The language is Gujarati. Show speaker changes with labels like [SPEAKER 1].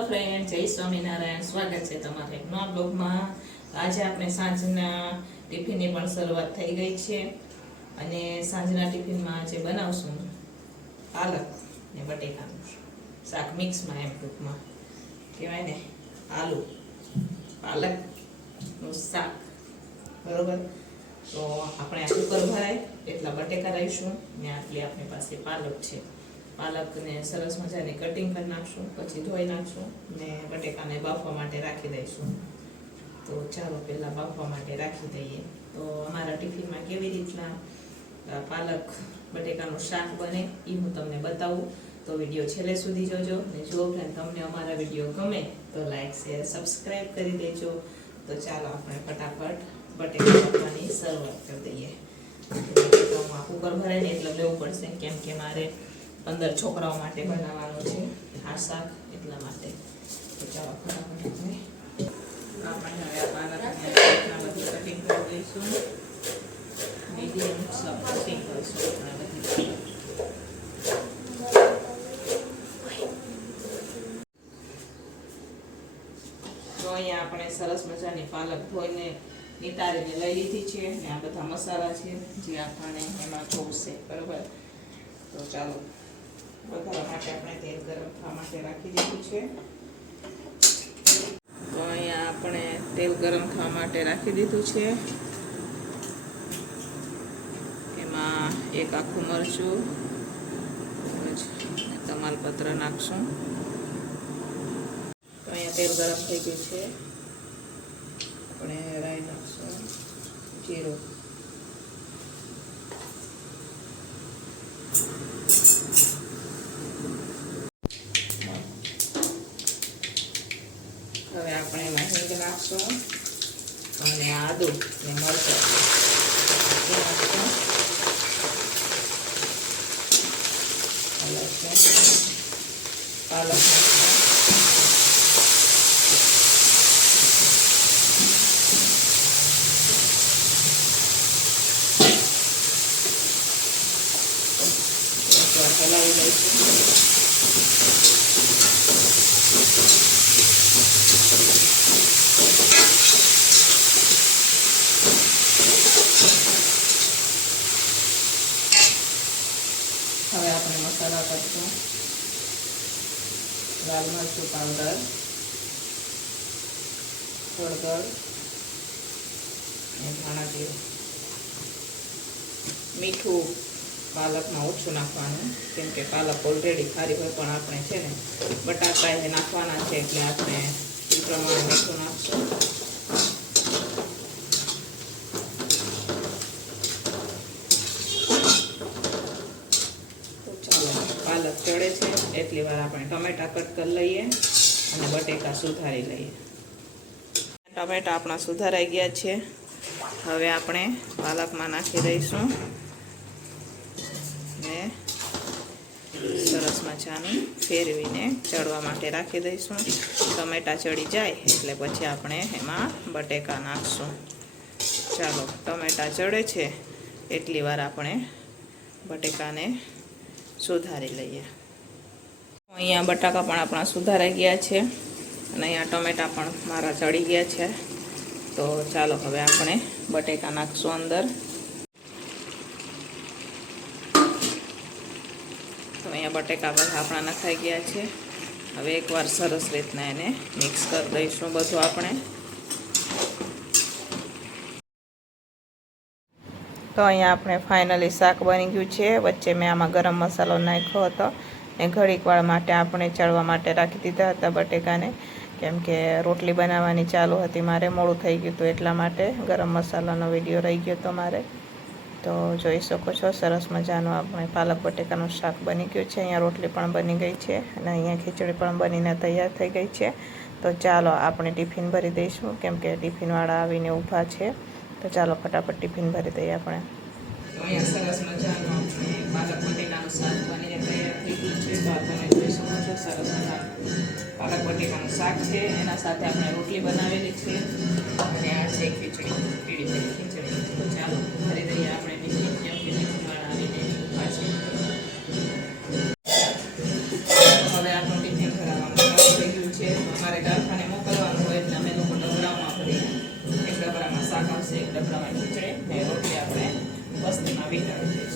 [SPEAKER 1] ફ્રેન્ડ જય સ્વામિનારાયણ. સ્વાગત છે તમારા એક નવા બ્લોગમાં. આજે આપણે સાંજના ટિફિનની પણ શરૂઆત થઈ ગઈ છે અને સાંજના ટિફિનમાં આજે બનાવશું પાલક ને બટેકાનું શાક મિક્સમાં એમ ટૂંકમાં. કહેવાય ને, આલુ પાલકનું શાક. બરોબર? તો આપણે આ કુકર ભરાય, એટલા બટેકા લઈશું ને આટલી આપણી પાસે પાલક છે. પાલકને સરસ મજાની કટિંગ કરી નાખશું, પછી ધોઈ નાખશું ને બટેકાને બાફવા માટે રાખી દઈશું. તો ચાલો પહેલાં બાફવા માટે રાખી દઈએ. તો અમારા ટિફિનમાં કેવી રીતના પાલક બટેકાનું શાક બને એ હું તમને બતાવું. તો વીડિયો છેલ્લે સુધી જોજો ને જો ફ્રેન્ડ તમને અમારા વીડિયો ગમે તો લાઈક શેર સબસ્ક્રાઈબ કરી દેજો. તો ચાલો આપણે ફટાફટ બટેકા બાફવાની શરૂઆત કરી દઈએ. બટેકામાં કુકર ભરાય ને એટલે લેવું પડશે કેમ કે મારે પંદર છોકરાઓ માટે બનાવવાનું છે. આ શાક એટલા માટે. તો ચાલો ફટાફટ આપણે હવે આ પાલકને કટિંગ કરી દઈશું. મીડિયમ કટિંગ કરીશું તો અહીંયા આપણે સરસ મજાની પાલક ધોઈને નિતારીને લઈ લીધી છે અને આ બધા મસાલા છે જે આપણને એમાં જોશે. બરોબર? તો ચાલો. વઘારવા માટે આપણે તેલ ગરમ થવા માટે રાખી દીધું છે. તો અહીંયા આપણે તેલ ગરમ થવા માટે રાખી દીધું છે. એમાં એક આખું મરચું તમાલપત્ર નાખશું. તો અહીંયા તેલ ગરમ થઈ ગયું છે. આપણે રાઈ નાખશું. જીરું હવે આપણે એમાં હિંગ નાખશું અને આદુ ને મરચાં. નાખશું પાલક હલાવી દઈશું હવે આપણે મસાલા કરશું. લાલ મરચું પાવડર, હળદર, અને ધાણા જીરું. મીઠું પાલકમાં ઓછું નાખવાનું, કેમ કે પાલક ઓલરેડી ખારી હોય પણ આપણે છે ને બટાકા એ નાખવાના છે એટલે આપણે એ પ્રમાણે મીઠું નાખશું તો ચાલો પાલક ચડે છે એટલી વાર આપણે ટમેટા કટ કરી લઈએ અને બટેકા સુધારી લઈએ. ટમેટા આપણા સુધારાઈ ગયા છે. હવે આપણે પાલકમાં નાખી દઈશું. ને સરસ મજાનું ફેરવીને ચડવા માટે રાખી દઈશું. ટમેટા ચડી જાય એટલે પછી આપણે એમાં બટેકા નાખશું. ચાલો, ટમેટા ચડે છે. એટલી વાર આપણે બટેકાને સુધારી લઈએ. અહીંયા બટાકા પણ આપણા સુધારાઈ ગયા છે અને અહીંયા ટમેટા પણ મારા ચડી ગયા છે. તો ચાલો હવે આપણે બટેકા નાખશું અંદર. તો અહીંયા બટેકા બધા આપણા નખાઈ ગયા છે. હવે એકવાર સરસ રીતના એને મિક્સ કરી દઈશું બધું આપણે. તો અહીંયા આપણે ફાઇનલી શાક બની ગયું છે. વચ્ચે મેં આમાં ગરમ મસાલો નાખ્યો હતો. ને ઘડીકવાળ માટે આપણે ચડવા માટે રાખી દીધા હતા બટેકાને. કેમ કે રોટલી બનાવવાની ચાલુ હતી, મારે મોડું થઈ ગયું હતું એટલા માટે ગરમ મસાલાનો વીડિયો રહી ગયો હતો મારે. તો જોઈ શકો છો, સરસ મજાનું આપણે પાલક બટેકાનું શાક બની ગયું છે. અહીંયા રોટલી પણ બની ગઈ છે અને અહીંયા ખીચડી પણ બનીને તૈયાર થઈ ગઈ છે. તો ચાલો આપણે ટિફિન ભરી દઈશું, કેમ કે ટિફિનવાળા આવીને ઊભા છે. તો ચાલો ફટાફટ ટિફિન ભરી દઈએ આપણે. સરસ પાલક બટેકાનું શાક છે. એના સાથે આપણે રોટલી બનાવેલી છે. અને આ છે ખીચડી. પીળી પીળી ખીચડી. ચાલો કરી દઈએ આપણે હવે આપણું ટિફિન ભરાવાનું થઈ ગયું છે. અમારે કારખાને મોકલવાનું હોય એટલે અમે લોકો ડબરામાં ભરીએ. એક ડબરામાં શાક આવશે, એક ડબરામાં ખીચડી ને રોટલી આપણે વસ્તીમાં વિતરણ